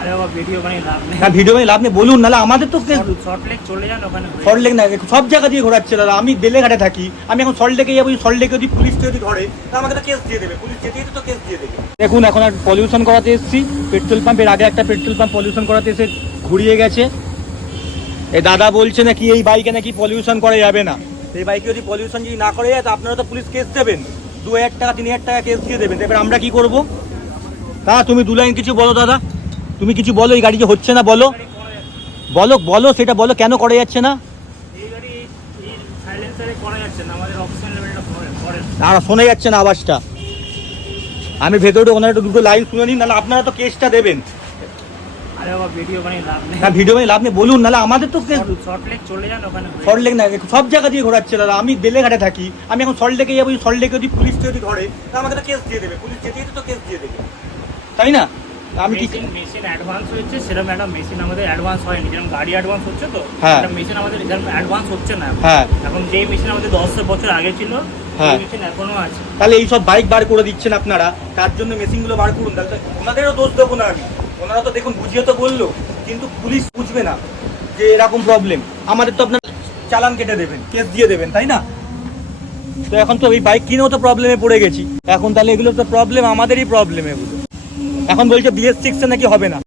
আরে বাবা ভিডিও বানিয়ে লাভ নেই। না ভিডিও বানিয়ে লাভ নেই বলুন নাহলে আমাদের তো শর্ট লেক চলে যান ওখানে। লেক না সব জায়গা দিয়ে ঘোরাচ্ছে দাদা আমি বেলেঘাটে থাকি আমি এখন সল্ট লেকে যাব সল্ট লেকে যদি পুলিশ যদি ধরে তা আমাকে তো কেস দিয়ে দেবে পুলিশ যেতে যেতে তো কেস দিয়ে দেবে। দেখুন এখন আর পলিউশন করাতে এসেছি পেট্রোল পাম্পের আগে একটা পেট্রোল পাম্প পলিউশন করাতে এসে ঘুরিয়ে গেছে। এই দাদা বলছে নাকি এই বাইকে নাকি পলিউশন করা যাবে না। এই বাইকে যদি পলিউশন যদি না করে যায় তা আপনারা তো পুলিশ কেস দেবেন। দু হাজার টাকা তিন হাজার টাকা কেস দিয়ে দেবেন। এবার আমরা কি করব? তা তুমি দু লাইন কিছু বলো দাদা। তুমি কিছু বলো এই গাড়ি যে হচ্ছে না বলো। বলো বলো সেটা বলো কেন করা যাচ্ছে না? শোনা যাচ্ছে না আওয়াজটা। আমি ভেতরে ওনার একটু দুটো লাইন শুনে নিন নাহলে আপনারা তো কেসটা দেবেন। ভিডিও বানিয়ে লাভ নেই। বলুন নাহলে আমাদের তো সল্ট লেক না সব জায়গা দিয়ে ঘোরাচ্ছে দাদা আমি বেলেঘাটে থাকি আমি এখন সল্ট লেকে যাব সল্ট লেকে যদি পুলিশ যদি ধরে আমাকে তো কেস দিয়ে দেবে পুলিশ যেতে যেতে তো কেস দিয়ে দেবে। তাই না? আমি কি মেশিন অ্যাডভান্স হয়েছে সেরকম একটা মেশিন আমাদের অ্যাডভান্স হয়নি যেরকম গাড়ি অ্যাডভান্স হচ্ছে তো হ্যাঁ। মেশিন আমাদের অ্যাডভান্স হচ্ছে না হ্যাঁ। এখন যেই মেশিন আমাদের দশ বছর আগে ছিল হ্যাঁ। এখনও আছে। তাহলে এই সব বাইক বার করে দিচ্ছেন আপনারা তার জন্য মেশিনগুলো বার করুন তাহলে ওনাদেরও দোষ দেবো না আমি। ওনারা তো দেখুন বুঝিয়ে তো বলল কিন্তু পুলিশ বুঝবে না যে এরকম প্রবলেম আমাদের তো আপনার চালান কেটে দেবেন কেস দিয়ে দেবেন তাই না? তো এখন তো এই বাইক কিনেও তো প্রবলেমে পড়ে গেছি। এখন তাহলে এগুলো তো প্রবলেম আমাদেরই প্রবলেম এগুলো। এখন বলছে বিএস সিক্সে নাকি হবে না।